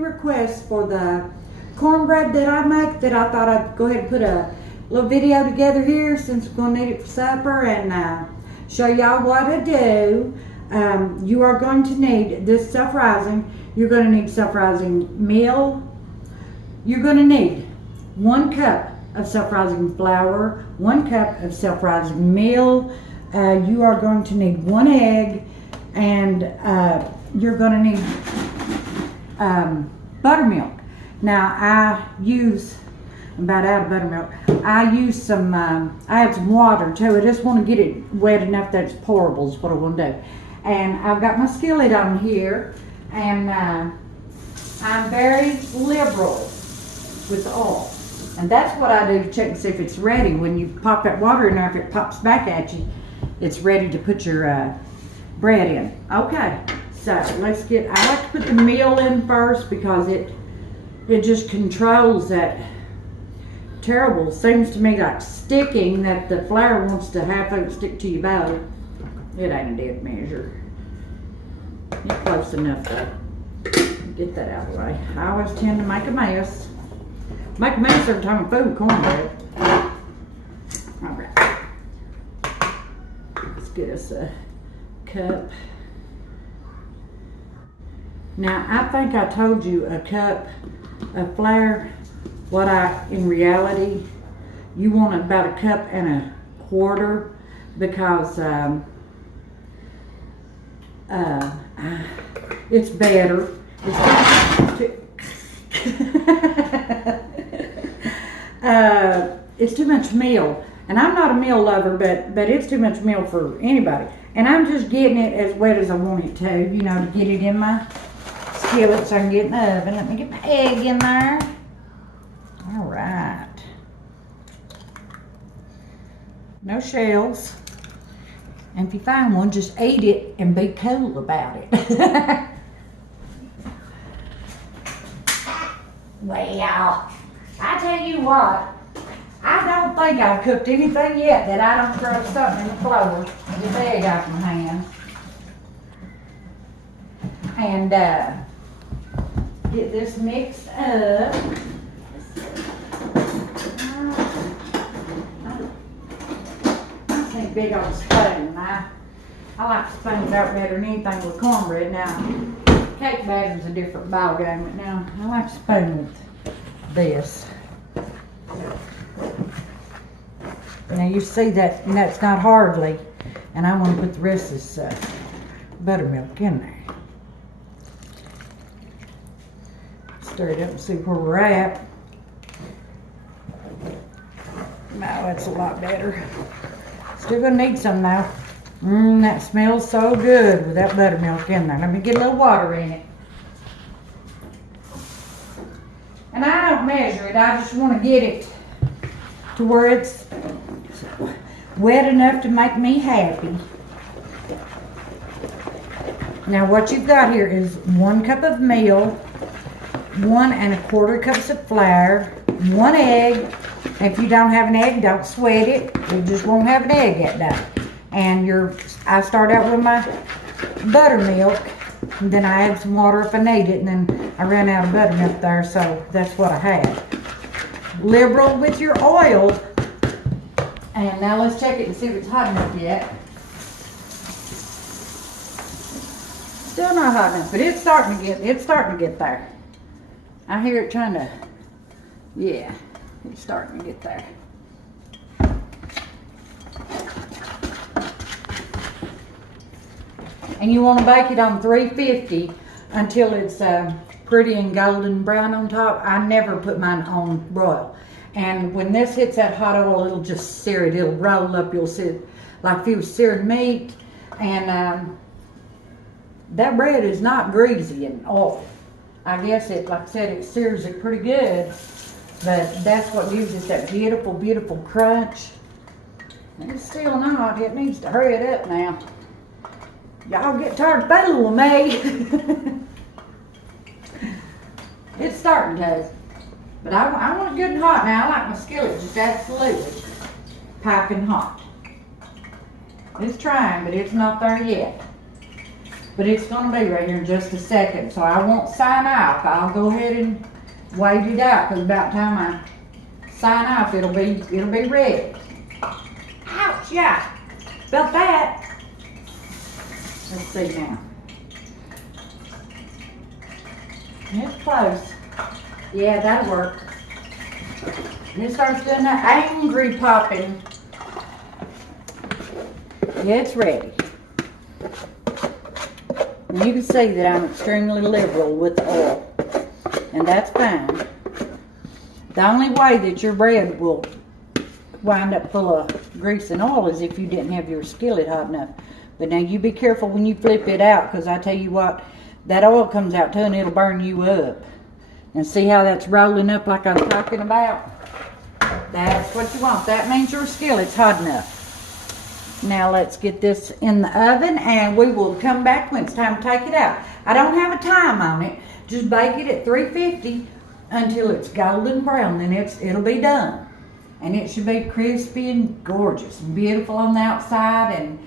requests for the cornbread that I make that I thought I'd go ahead and put a little video together here since we're going to need it for supper and show y'all what I do. You are going to need this self-rising. You're going to need self-rising meal. You're going to need 1 cup of self-rising flour, 1 cup of self-rising meal. You are going to need 1 egg, and you're going to need buttermilk. Now I'm about out of buttermilk. I use some, I add some water too. I just want to get it wet enough that it's pourable is what I want to do. And I've got my skillet on here, and I'm very liberal with the oil. And that's what I do to check and see if it's ready. When you pop that water in there, if it pops back at you, it's ready to put your bread in. Okay, so I like to put the meal in first because it just controls that terrible, seems to me like sticking, that the flour wants to half of it stick to your bowl. It ain't a dead measure. It's close enough though. Get that out of the way. I always tend to make a mess. Make a mess every time I food cornbread. Alright. Let's get us a cup. Now I think I told you a cup of flour. In reality, you want about 1.25 cups because it's better. It's too much meal, and I'm not a meal lover, but it's too much meal for anybody. And I'm just getting it as wet as I want it to, you know, to get it in my skillet so I can get in the oven. Let me get my egg in there. All right. No shells. And if you find one, just eat it and be cool about it. Well, I tell you what, I don't think I've cooked anything yet that I don't throw something in the flour with the egg out of my hand. And get this mixed up. Big old spoon. I like spoons out better than anything with cornbread. Now, cake batter's a different ball game, but now I like a spoon with this. Now you see that, and that's not hardly, and I want to put the rest of this buttermilk in there. Stir it up and see where we're at. Now that's a lot better. Still gonna need some though. That smells so good with that buttermilk in there. Let me get a little water in it. And I don't measure it, I just want to get it to where it's wet enough to make me happy. Now what you've got here is 1 cup of meal, 1 1/4 cups of flour, 1 egg. If you don't have an egg, don't sweat it. You just won't have an egg that day. And I start out with my buttermilk, and then I add some water if I need it, and then I ran out of buttermilk there, so that's what I had. Liberal with your oil. And now let's check it and see if it's hot enough yet. Still not hot enough, but it's starting to get there. I hear it trying to, yeah. It's starting to get there. And you want to bake it on 350 until it's pretty and golden brown on top. I never put mine on broil. And when this hits that hot oil, it'll just sear it. It'll roll up. You'll see it like if you were searing meat. And that bread is not greasy and oily. I guess like I said, it sears it pretty good. But that's what gives it that beautiful, beautiful crunch. It's still not. It needs to hurry it up now. Y'all get tired of fooling me. It's starting to. But I want it good and hot now. I like my skillet just absolutely piping hot. It's trying, but it's not there yet. But it's gonna be right here in just a second, so I won't sign off. I'll go ahead and wait it out, because about time I sign off, it'll be ready. Ouch, yeah. Felt that. Let's see now. It's close. Yeah, that'll work. And it starts doing that angry popping. Yeah, it's ready. And you can see that I'm extremely liberal with the oil. And that's fine. The only way that your bread will wind up full of grease and oil is if you didn't have your skillet hot enough. But now you be careful when you flip it out, because I tell you what, that oil comes out too and it'll burn you up. And see how that's rolling up like I was talking about? That's what you want. That means your skillet's hot enough. Now let's get this in the oven and we will come back when it's time to take it out. I don't have a time on it. Just bake it at 350 until it's golden brown. Then it'll be done. And it should be crispy and gorgeous and beautiful on the outside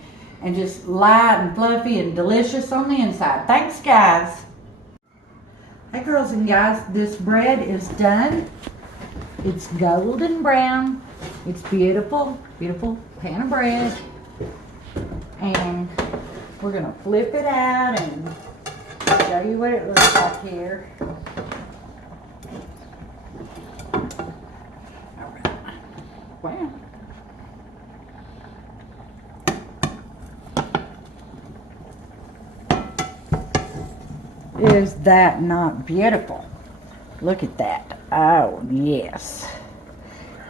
and just light and fluffy and delicious on the inside. Thanks, guys. Hey, girls and guys, this bread is done. It's golden brown. It's beautiful, beautiful pan of bread. And we're going to flip it out and show you what it looks like here. All right. Wow. Is that not beautiful? Look at that. Oh, yes.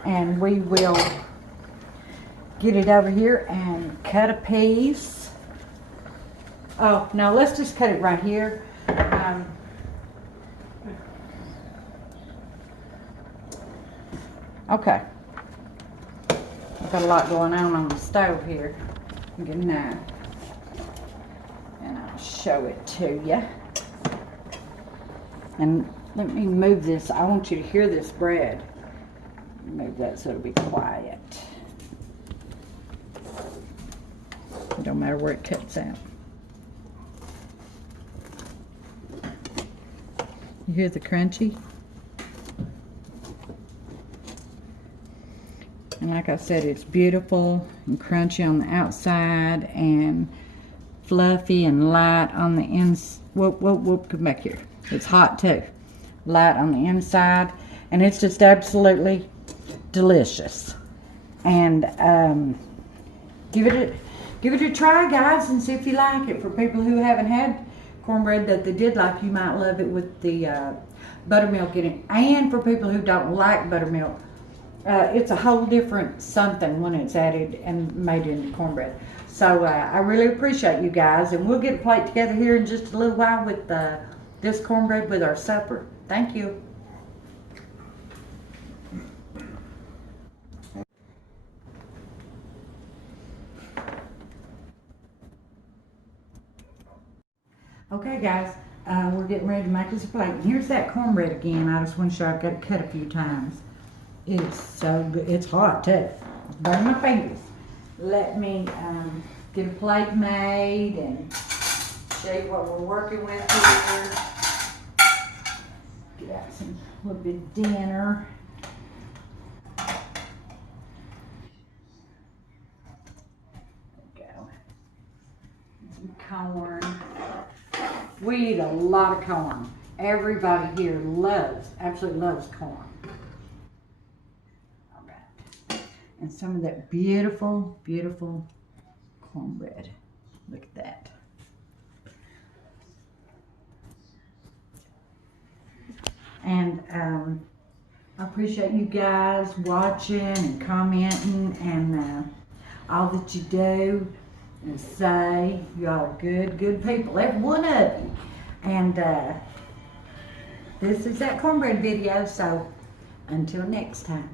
And we will get it over here and cut a piece. Oh, no, let's just cut it right here. Okay. I've got a lot going on the stove here. I'm getting a knife. And I'll show it to you. And let me move this. I want you to hear this bread. Move that so it'll be quiet. It don't matter where it cuts out. You hear the crunchy? And like I said, it's beautiful and crunchy on the outside and fluffy and light on the inside. Whoop, come back here. It's hot too. Light on the inside. And it's just absolutely delicious. And give it a try, guys, and see if you like it. For people who haven't had cornbread that they did like, you might love it with the buttermilk in it. And for people who don't like buttermilk, it's a whole different something when it's added and made into cornbread. So I really appreciate you guys, and we'll get a plate together here in just a little while with this cornbread with our supper. Thank you. Okay, guys, we're getting ready to make us a plate. And here's that cornbread again. I just want to show I've got it cut a few times. It's so good. It's hot too. It's burning my fingers. Let me get a plate made and show you what we're working with here. Get out a little bit of dinner. There we go. Some corn. We eat a lot of corn. Everybody here absolutely loves corn. All right. And some of that beautiful, beautiful cornbread. Look at that. And I appreciate you guys watching and commenting and all that you do and say. Y'all are good people, every one of you. And this is that cornbread video, so until next time.